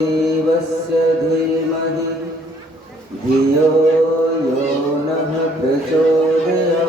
देवस्य धीमहि धियो यो नः प्रचोदयात्।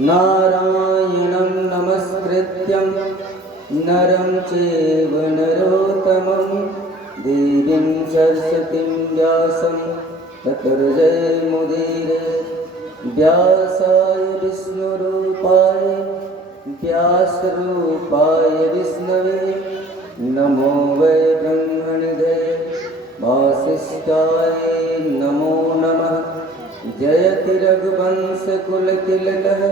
नारायणं नमस्कृत्यं नरं चैव नरोत्तमं देवीं सरस्वतीं व्यासं ततो जयमुदीरये। व्यासाय विष्णुरूपाय व्यासरूपाय विष्णवे नमो वै ब्रह्मनिधये वासिष्ठाय नमो नमः। जयति रघुवंशकुलतिलकः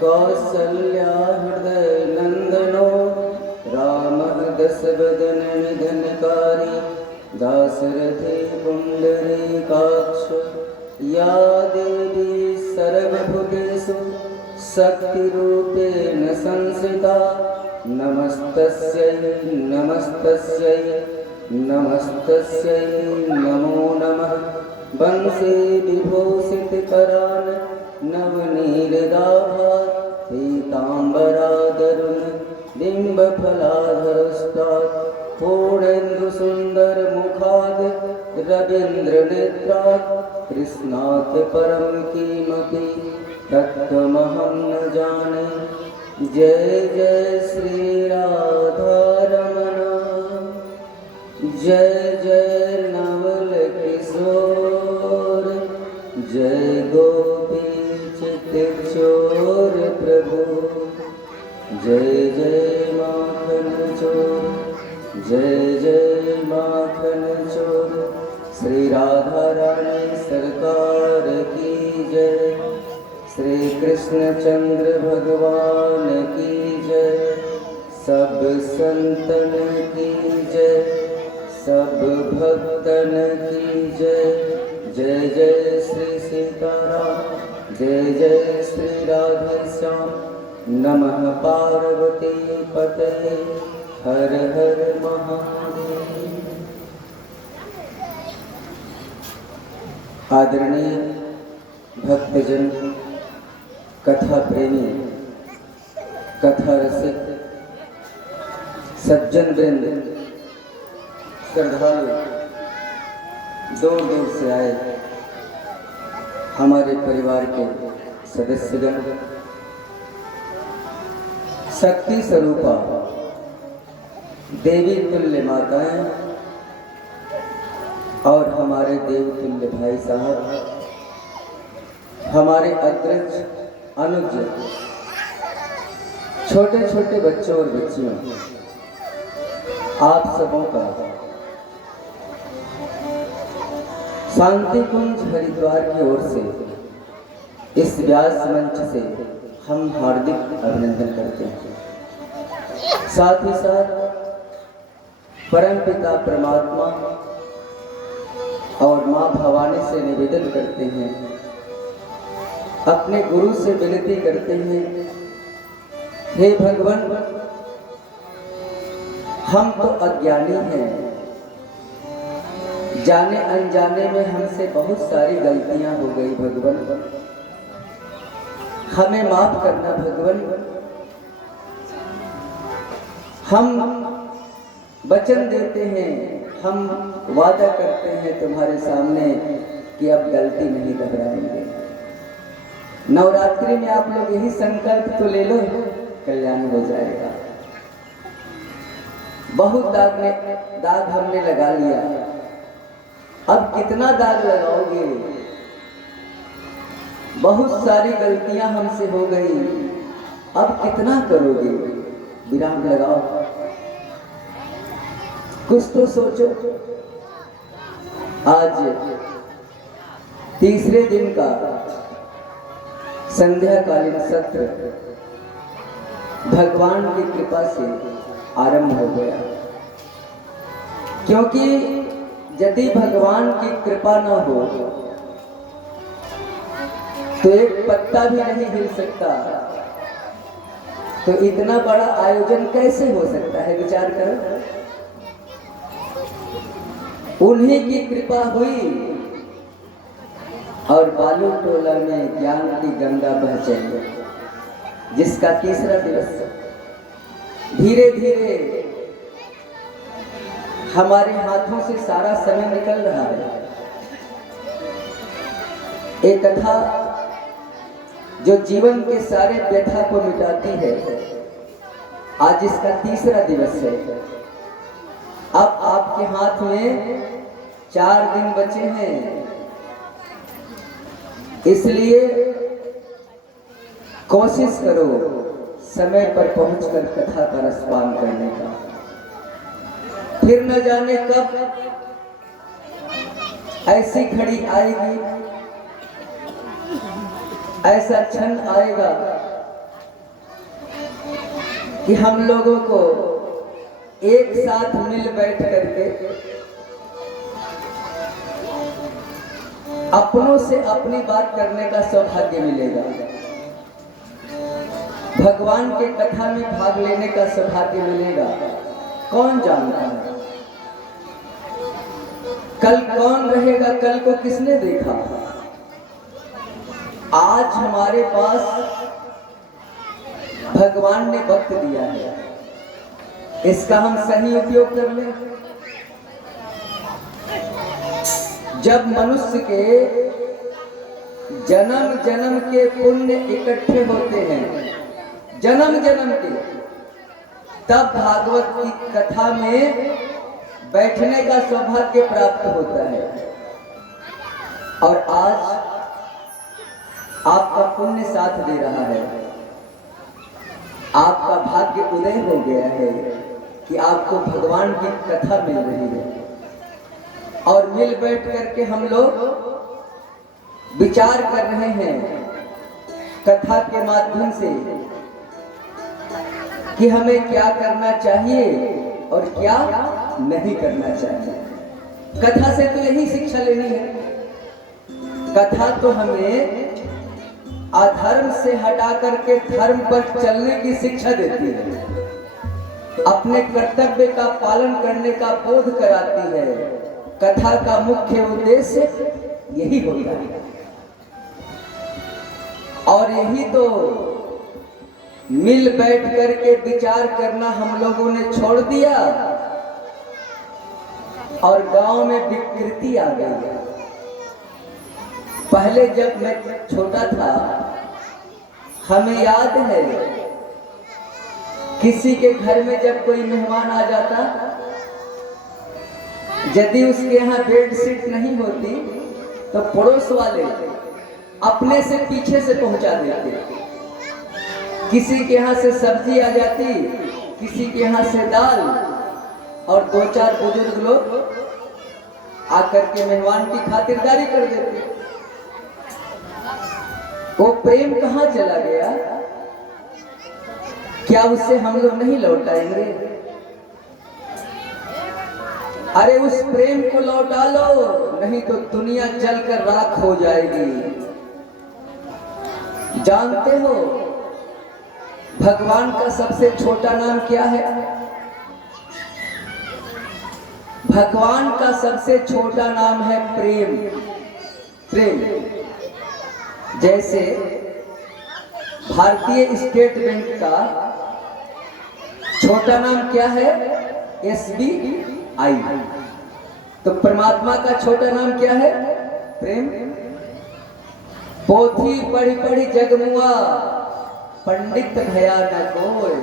कौसल्या हृदय नन्दनो रामः दशवदननिधनकारी दाशरथि पुण्डरीकाक्ष। या देवी सर्वभूतेषु शक्तिरूपेण संस्थिता नमस्तस्यै नमस्तस्यै नमस्तस्यै नमो नमः। वंशे विभूषितकरान् नवनीरदाभात् पीताम्बरादरुण बिम्बफलाधरस्तात् पूर्णेन्दुसुन्दरमुखात् रवीन्द्रनेत्रात् कृष्णात् परं किमपि तत्त्वमहं न जाने। जय जय श्री राधारमण जय जय नवल किशोर जय गोपी चित्तचोर प्रभु जय जय माखन चोर जय जय माखन चोर। श्री राधा रानी सरकार की जय। श्री कृष्ण चंद्र भगवान की जय। सब संतन की जय सब भक्तन की जय। जय जय श्री सीताराम जय जय श्री राधेश्याम। नमः पार्वती पतये हर हर महादेव। आदरणीय भक्तजन, कथा प्रेमी, कथा रसिक, सज्जन वृंद, श्रद्धालु दूर दूर से आए हमारे परिवार के सदस्यगण, शक्ति स्वरूपा देवी तुल्य माताएं और हमारे देवतुल्य भाई साहब, हमारे अग्रज अनुज, छोटे छोटे बच्चों और बच्चियों, आप सबों का शांति कुंज हरिद्वार की ओर से इस व्यास मंच से हम हार्दिक अभिनंदन करते हैं। साथ ही साथ परमपिता परमात्मा और माँ भवानी से निवेदन करते हैं, अपने गुरु से विनती करते हैं, हे भगवान, हम तो अज्ञानी हैं, जाने अनजाने में हमसे बहुत सारी गलतियां हो गई भगवान, हमें माफ करना भगवान। हम वचन देते हैं, हम वादा करते हैं तुम्हारे सामने कि अब गलती नहीं दोहराएंगे। नवरात्रि में आप लोग यही संकल्प तो ले लो, कल्याण हो जाएगा। बहुत दाग हमने लगा लिया, अब कितना दाग लगाओगे? बहुत सारी गलतियां हमसे हो गई, अब कितना करोगे? विराम लगाओ, कुछ तो सोचो। आज तीसरे दिन का संध्याकालीन सत्र भगवान की कृपा से आरंभ हो गया, क्योंकि यदि भगवान की कृपा न हो तो एक पत्ता भी नहीं हिल सकता। तो इतना बड़ा आयोजन कैसे हो सकता है? विचार करो। उन्हीं की कृपा हुई और बालू टोला में ज्ञान की गंगा बह चली, जिसका तीसरा दिवस धीरे धीरे हमारे हाथों से सारा समय निकल रहा है। एक कथा जो जीवन के सारे व्यथा को मिटाती है, आज इसका तीसरा दिवस है। अब आपके हाथ में 4 दिन बचे हैं, इसलिए कोशिश करो समय पर पहुंचकर कथा का रसपान करने का। फिर न जाने कब ऐसी घड़ी आएगी, ऐसा क्षण आएगा कि हम लोगों को एक साथ मिल बैठ करके अपनों से अपनी बात करने का सौभाग्य मिलेगा, भगवान के कथा में भाग लेने का सौभाग्य मिलेगा। कौन जानता है कल कौन रहेगा, कल को किसने देखा। आज हमारे पास भगवान ने वक्त दिया है, इसका हम सही उपयोग कर लें। जब मनुष्य के जन्म जन्म के पुण्य इकट्ठे होते हैं, जन्म जन्म के, तब भागवत की कथा में बैठने का सौभाग्य प्राप्त होता है। और आज आपका पुण्य साथ दे रहा है, आपका भाग्य उदय हो गया है कि आपको भगवान की कथा मिल रही है। और मिल बैठ करके हम लोग विचार कर रहे हैं कथा के माध्यम से कि हमें क्या करना चाहिए और क्या नहीं करना चाहिए। कथा से तो यही शिक्षा लेनी है। कथा तो हमें अधर्म से हटा करके धर्म पर चलने की शिक्षा देती है, अपने कर्तव्य का पालन करने का बोध कराती है। कथा का मुख्य उद्देश्य यही होता है। और यही तो मिल बैठ करके विचार करना हम लोगों ने छोड़ दिया और गांव में विकृति आ गई। पहले जब मैं छोटा था, हमें याद है किसी के घर में जब कोई मेहमान आ जाता, यदि उसके यहाँ बेडशीट नहीं होती तो पड़ोस वाले अपने से पीछे से पहुंचा देते। किसी के यहाँ से सब्जी आ जाती, किसी के यहाँ से दाल, और 2-4 बुजुर्ग लोग आकर के मेहमान की खातिरदारी कर देते। वो प्रेम कहाँ चला गया? क्या उससे हम लोग नहीं लौटाएंगे? अरे उस प्रेम को लौटा लो, नहीं तो दुनिया जलकर राख हो जाएगी। जानते हो भगवान का सबसे छोटा नाम क्या है? भगवान का सबसे छोटा नाम है प्रेम। प्रेम। जैसे भारतीय स्टेट बैंक का छोटा नाम क्या है? SBI। तो परमात्मा का छोटा नाम क्या है? प्रेम। पोथी पढ़ी पढ़ी जगमुआ, पंडित भया न कोय,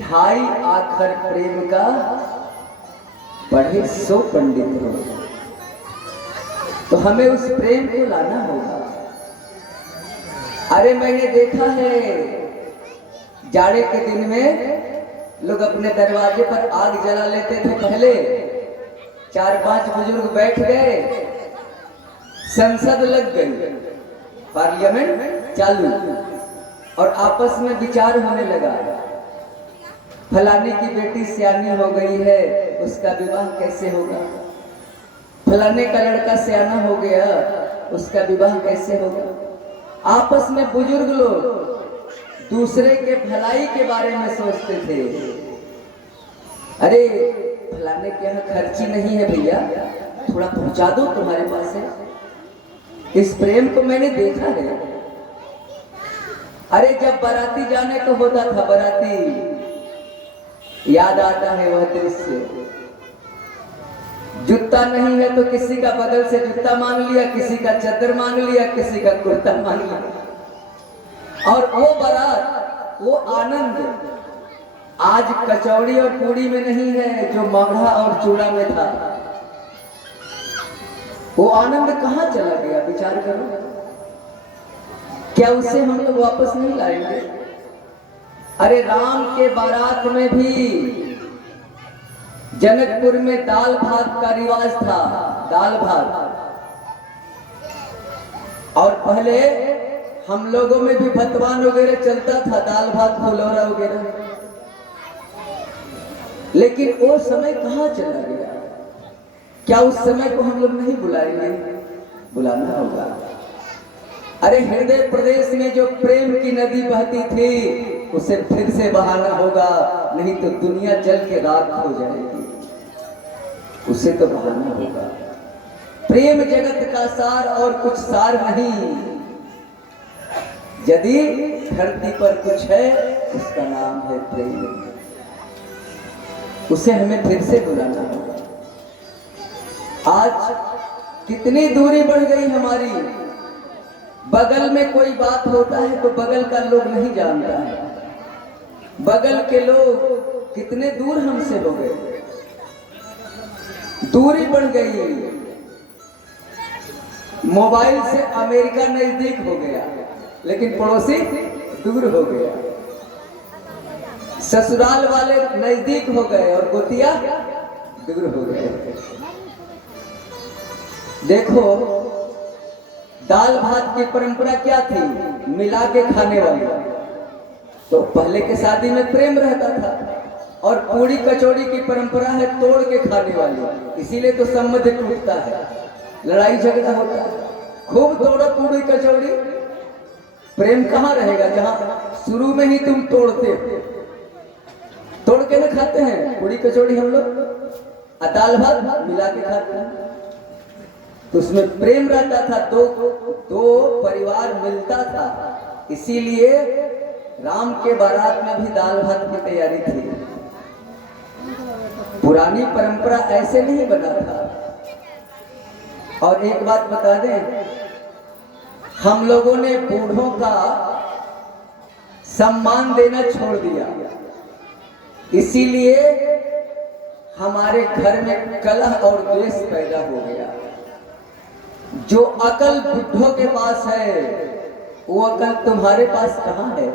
2.5 आखर प्रेम का, पढ़े 100 पंडित हो। तो हमें उस प्रेम को लाना होगा। अरे मैंने देखा है जाड़े के दिन में लोग अपने दरवाजे पर आग जला लेते थे। पहले 4-5 बुजुर्ग बैठ गए, संसद लग गई, पार्लियामेंट चालू, और आपस में विचार होने लगा। फलाने की बेटी सियानी हो गई है, उसका विवाह कैसे होगा? फलाने का लड़का सियाना हो गया, उसका विवाह कैसे होगा? आपस में बुजुर्ग लोग दूसरे के भलाई के बारे में सोचते थे। अरे फलाने के यहाँ खर्ची नहीं है भैया, थोड़ा पहुंचा दो, तुम्हारे पास है। इस प्रेम को मैंने देखा है। अरे जब बाराती जाने को होता था, बाराती, याद आता है वह दृश्य। जूता नहीं है तो किसी का बगल से जूता मांग लिया, किसी का चादर मांग लिया, किसी का कुर्ता मांग लिया। और वो बारात, वो आनंद आज कचौड़ी और पूड़ी में नहीं है जो मगहा और चूड़ा में था। वो आनंद कहां चला गया, विचार करो। क्या उसे हम लोग वापस नहीं लाएंगे? अरे राम के बारात में भी जनकपुर में दाल भात का रिवाज था, दाल भात। और पहले हम लोगों में भी भतवान वगैरह चलता था, दाल भात फुलौरा वगैरह। लेकिन वो समय कहां चला गया? क्या उस समय को हम लोग नहीं बुलाएंगे? बुलाना होगा। अरे हृदय प्रदेश में जो प्रेम की नदी बहती थी उसे फिर से बहाना होगा, नहीं तो दुनिया जल के राख हो जाएगी। उसे तो बहाना होगा। प्रेम जगत का सार और कुछ सार नहीं। यदि धरती पर कुछ है उसका नाम है प्रेम। उसे हमें फिर से बुलाना होगा। आज कितनी दूरी बढ़ गई हमारी। बगल में कोई बात होता है तो बगल का लोग नहीं जानता है। बगल के लोग कितने दूर हमसे हो गए, दूरी बढ़ गई। मोबाइल से अमेरिका नजदीक हो गया, लेकिन पड़ोसी दूर हो गया। ससुराल वाले नजदीक हो गए और गोतिया दूर हो गए। देखो, दाल भात की परंपरा क्या थी? मिला के खाने वाली। तो पहले के शादी में प्रेम रहता था। और पूड़ी कचौड़ी की परंपरा है तोड़ के खाने वाली, इसीलिए तो संबंध टूटता है, लड़ाई झगड़ा होता है। खूब तोड़ो पूड़ी कचौड़ी, प्रेम कहाँ रहेगा जहां शुरू में ही तुम तोड़ते हो। तोड़ के ना खाते हैं पूड़ी कचौड़ी हम लोग, दाल भात मिला के खाते हैं। तो उसमें प्रेम रहता था, दो परिवार मिलता था। इसीलिए राम के बारात में भी दाल भात की तैयारी थी। पुरानी परंपरा ऐसे नहीं बना था। और एक बात बता दें, हम लोगों ने बूढ़ों का सम्मान देना छोड़ दिया। इसीलिए हमारे घर में कलह और द्वेष पैदा हो गया। जो अकल बुढ़ों के पास है वो अकल तुम्हारे पास कहां है?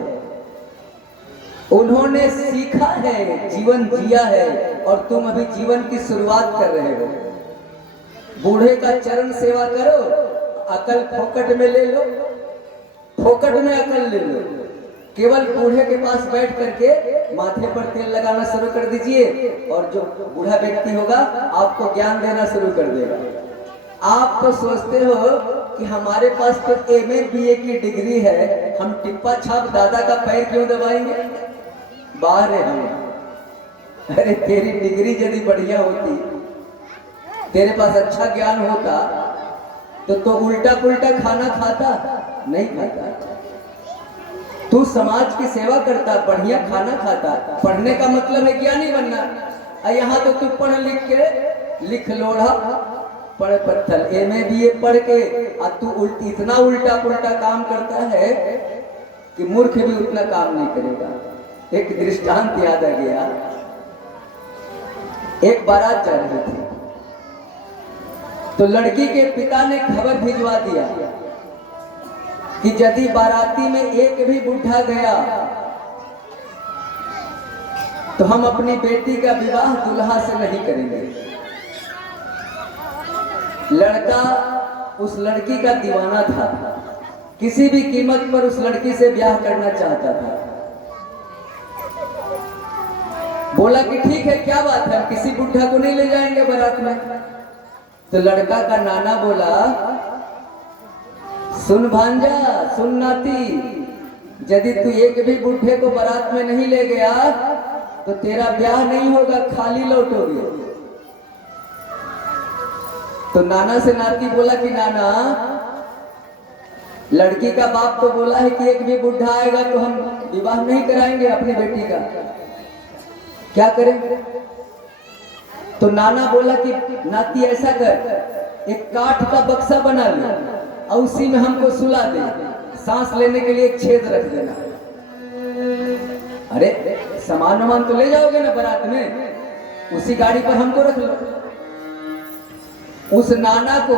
उन्होंने सीखा है, जीवन जिया है, और तुम अभी जीवन की शुरुआत कर रहे हो। बूढ़े का चरण सेवा करो, अकल फोकट में ले लो, फोकट में अकल ले लो। केवल बूढ़े के पास बैठ करके माथे पर तेल लगाना शुरू कर दीजिए, और जो बूढ़ा व्यक्ति होगा आपको ज्ञान देना शुरू कर देगा। आप तो सोचते हो कि हमारे पास तो MA BA की डिग्री है, हम टिप्पा छाप दादा का पैर क्यों दबाएंगे? बाहर है हम। अरे तेरी डिग्री यदि बढ़िया होती, तेरे पास अच्छा ज्ञान होता, तो उल्टा पुल्टा खाना खाता नहीं खाता। तू समाज की सेवा करता, बढ़िया खाना खाता। पढ़ने का मतलब है ज्ञानी बनना। यहाँ तो तू पढ़ लिख के लिख लोढ़ा पढ़ पत्थर, MA BA पढ़ के तू इतना उल्टा पुल्टा काम करता है कि मूर्ख भी उतना काम नहीं करेगा। एक दृष्टांत याद आ गया। एक बारात जा रही थी, तो लड़की के पिता ने खबर भिजवा दिया कि यदि बाराती में एक भी बूढ़ा गया तो हम अपनी बेटी का विवाह दुल्हा से नहीं करेंगे। लड़का उस लड़की का दीवाना था, किसी भी कीमत पर उस लड़की से ब्याह करना चाहता था। बोला कि ठीक है, क्या बात है, हम किसी बुढ़ा को नहीं ले जाएंगे बारात में। तो लड़का का नाना बोला, सुन भांजा, सुन नाती, यदि तू एक भी बूढ़े को बारात में नहीं ले गया तो तेरा ब्याह नहीं होगा, खाली लौटोगे। तो नाना से नाती बोला कि नाना, लड़की का बाप तो बोला है कि एक भी बूढ़ा आएगा तो हम विवाह नहीं कराएंगे अपनी बेटी का, क्या करें? तो नाना बोला कि नाती ऐसा कर, एक काठ का बक्सा बना ले और उसी में हमको सुला दे, सांस लेने के लिए एक छेद रख देना। अरे सामान वामान तो ले जाओगे ना बारात में, उसी गाड़ी पर हमको रख लो। उस नाना को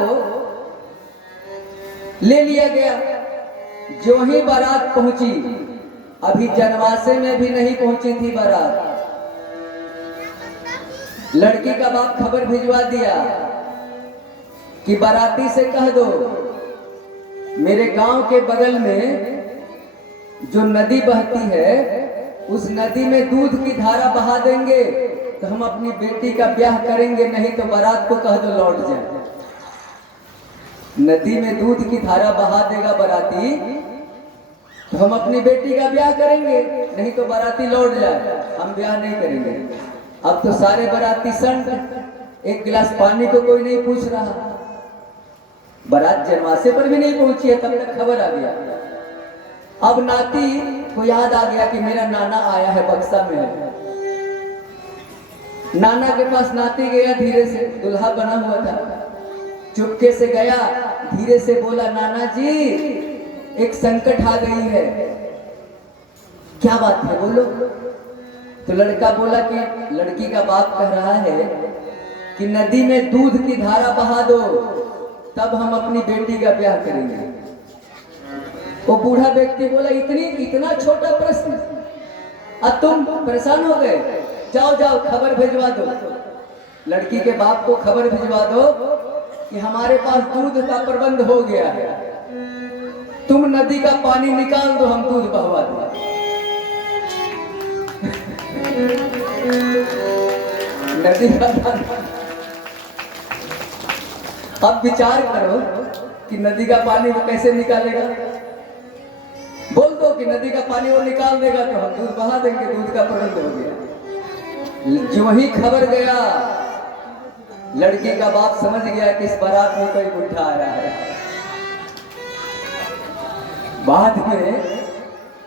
ले लिया गया। जो ही बारात पहुंची, अभी जनवासे में भी नहीं पहुंची थी बारात, लड़की का बाप खबर भिजवा दिया कि बाराती से कह दो मेरे गांव के बगल में जो नदी बहती है, उस नदी में दूध की धारा बहा देंगे तो हम अपनी बेटी का ब्याह करेंगे, नहीं तो बारात को कह दो लौट जाए। नदी में दूध की धारा बहा देगा बाराती तो हम अपनी बेटी का ब्याह करेंगे, नहीं तो बाराती लौट जाए, हम ब्याह नहीं करेंगे। अब तो सारे बाराती संग, एक गिलास पानी को कोई नहीं पूछ रहा। बारात जनवासे पर भी नहीं पहुंची है, तब तक खबर आ गया। अब नाती को याद आ गया कि मेरा नाना आया है, बक्सा में है। नाना के पास नाती गया, धीरे से, दुल्हा बना हुआ था, चुपके से गया, धीरे से बोला, नाना जी एक संकट आ गई है। क्या बात है, बोलो। तो लड़का बोला कि लड़की का बाप कह रहा है कि नदी में दूध की धारा बहा दो, तब हम अपनी बेटी का ब्याह करेंगे। वो बूढ़ा व्यक्ति बोला, इतना छोटा प्रश्न, अब तुम परेशान हो गए, जाओ जाओ खबर भिजवा दो, लड़की के बाप को खबर भिजवा दो कि हमारे पास दूध का प्रबंध हो गया है, तुम नदी का पानी निकाल दो, हम दूध बहवा दो। नदी का पानी, अब विचार करो कि नदी का पानी वो कैसे निकालेगा। बोल दो कि नदी का पानी वो निकाल देगा तो हम दूध बहा देंगे, दूध का प्रबंध हो गया। जो ही खबर गया, लड़की का बाप समझ गया कि इस बारात में कोई बुढ़ा आ रहा है। बाद में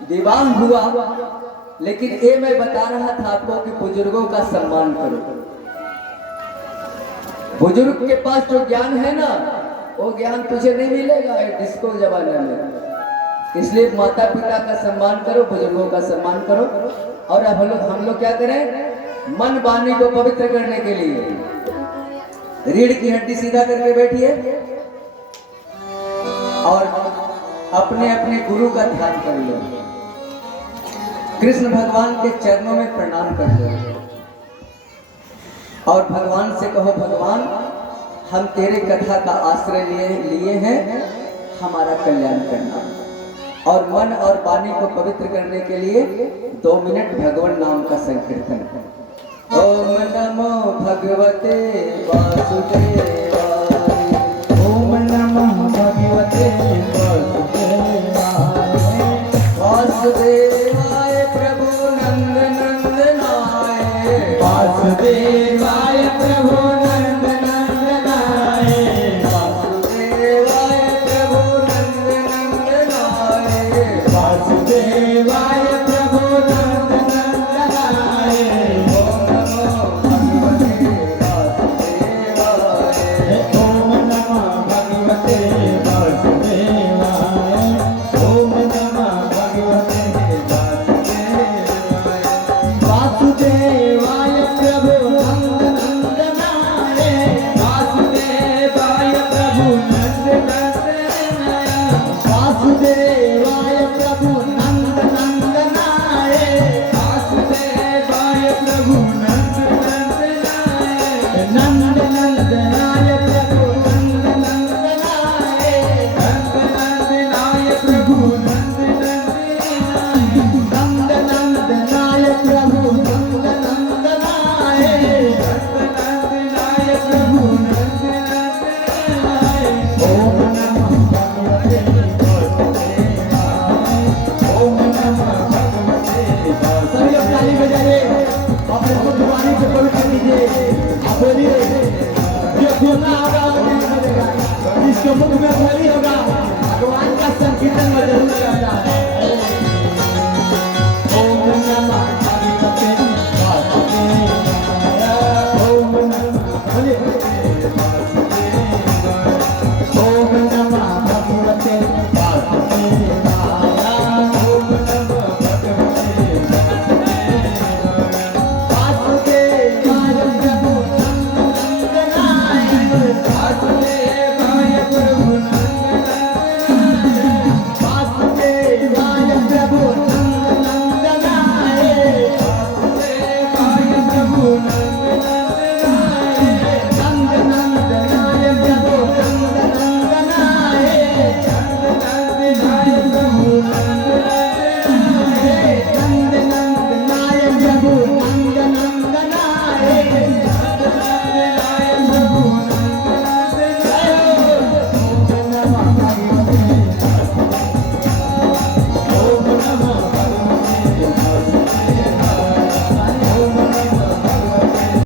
विवाह हुआ, लेकिन ये मैं बता रहा था आपको कि बुजुर्गों का सम्मान करो। बुजुर्ग के पास जो ज्ञान है ना, वो ज्ञान तुझे नहीं मिलेगा डिस्को जमाने में। इसलिए माता पिता का सम्मान करो, बुजुर्गों का सम्मान करो। और अब हम लोग क्या करें, मन वाणी को पवित्र करने के लिए रीढ़ की हड्डी सीधा करके बैठिए और अपने अपने गुरु का ध्यान कर लो, कृष्ण भगवान के चरणों में प्रणाम कर लो और भगवान से कहो, भगवान हम तेरे कथा का आश्रय लिए हैं, हमारा कल्याण करना। और मन और वाणी को पवित्र करने के लिए 2 मिनट भगवान नाम का संकीर्तन। ओम नमो भगवते वासुदेवाय, ओम नमः भगवते वासुदेवाय प्रभु नंद नंदनाय, वासुदेवाय प्रभु नंद नंदनाय, वासुदेवाय प्रभु नंद नंदनाय, वासुदेवाय प्रभु नंद नंदनाय। ओम नमो भगवते वासुदेवाय, ओम नमः भगवते वासुदेवाय, वासुदेवाय प्रभु नंद नंदनाय, वासुदेवाय प्रभु नंद नंदनाय, वासुदेवाय प्रभु नंद नंदनाय, वासुदेवाय प्रभु नंद नंदनाय, नंद नंदनाय प्रभु नंद नंदनाय, नंद नंदनाय प्रभु नंद नंदनाय, नंद नंदनाय प्रभु नंद नंदनाय, नंद नंदनाय प्रभु नंद नंदनाय। ओम नमः भगवते वासुदेवाय, ओम नमः भगवते वासुदेवाय। सभी लोग ताली बजाइए, अपने मुख वाणी से पवित्र कीजिए। आप बोलिए, जो बोलना होगा वो नहीं बोलेगा, जिसके मुख में बोली होगा भगवान का संकीर्तन में जरूर करता है। ओम नमः भगवते वासुदेवाय, ओम नमः के पास